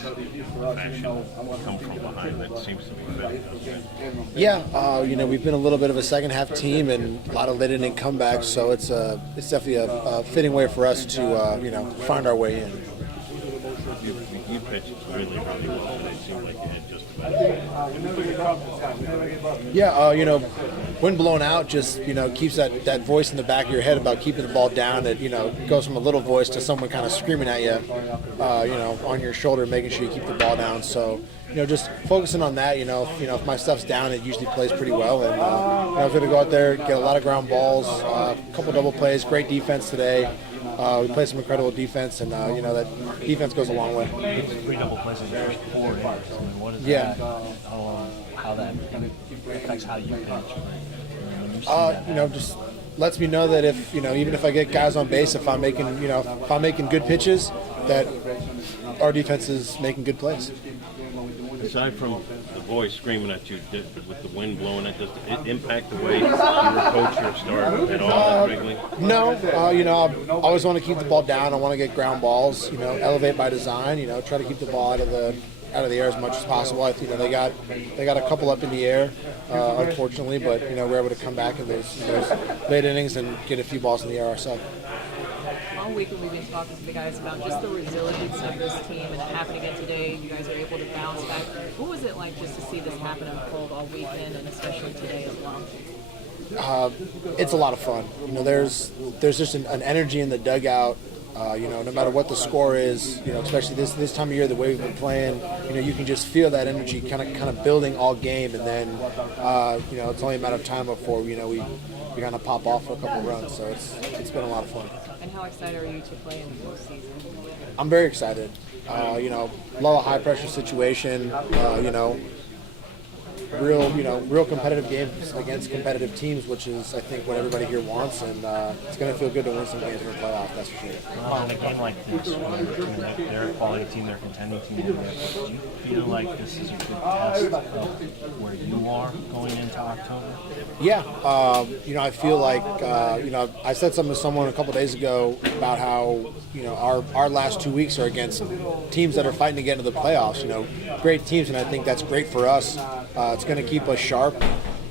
fashion come from behind that seems to be better. Yeah, we've been a little bit of a second half team and a lot of late inning comebacks, so it's definitely a fitting way for us to find our way in. You pitched really, really well today. It seemed like you had just about. Yeah, when blown out, just keeps that voice in the back of your head about keeping the ball down. It goes from a little voice to someone kind of screaming at you, on your shoulder, making sure you keep the ball down. So just focusing on that. If my stuff's down, it usually plays pretty well. And I was going to go out there, get a lot of ground balls, a couple double plays, great defense today. We played some incredible defense, and that defense goes a long way. 3 double plays in the first 4 innings. I mean, what is Yeah. that? How that affects how you pitch? When you see that Just lets me know that if even if I get guys on base, if I'm making good pitches, that our defense is making good plays. Aside from the boys screaming at you with the wind blowing, does it impact the way you approach your start at all regularly? No, I always want to keep the ball down. I want to get ground balls. Elevate by design. Try to keep the ball out of the air as much as possible. I think they got a couple up in the air, unfortunately, but we're able to come back in those late innings and get a few balls in the air ourselves. All week we've been talking to the guys about just the resilience of this team, and it happened again today. You guys are able to bounce back. What was it like just to see this happen unfold all weekend, and especially today as well? It's a lot of fun. There's just an energy in the dugout. No matter what the score is, especially this time of year, the way we've been playing, you can just feel that energy kind of building all game, and then it's only a matter of time before we kind of pop off for a couple runs. So it's been a lot of fun. And how excited are you to play in the postseason? I'm very excited. Love a high pressure situation. Real competitive games against competitive teams, which is, I think, what everybody here wants, and it's going to feel good to win some games in the playoff, that's for sure. Well, in a game like this, when they're a quality team, they're a contending team, do you feel like this is a good test of where you are going into October? Yeah, I feel like, I said something to someone a couple days ago about how, our last 2 weeks are against teams that are fighting to get into the playoffs, great teams, and I think that's great for us. It's going to keep us sharp,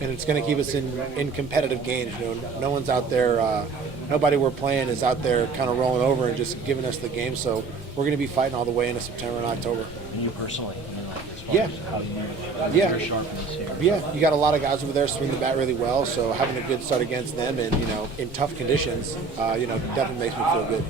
and it's going to keep us in competitive games. No one's out there, nobody we're playing is out there kind of rolling over and just giving us the game, so we're going to be fighting all the way into September and October. And you personally, as far Yeah. as how your sharpness here. Yeah, you got a lot of guys over there swing the bat really well, so having a good start against them and, in tough conditions, definitely makes me feel good.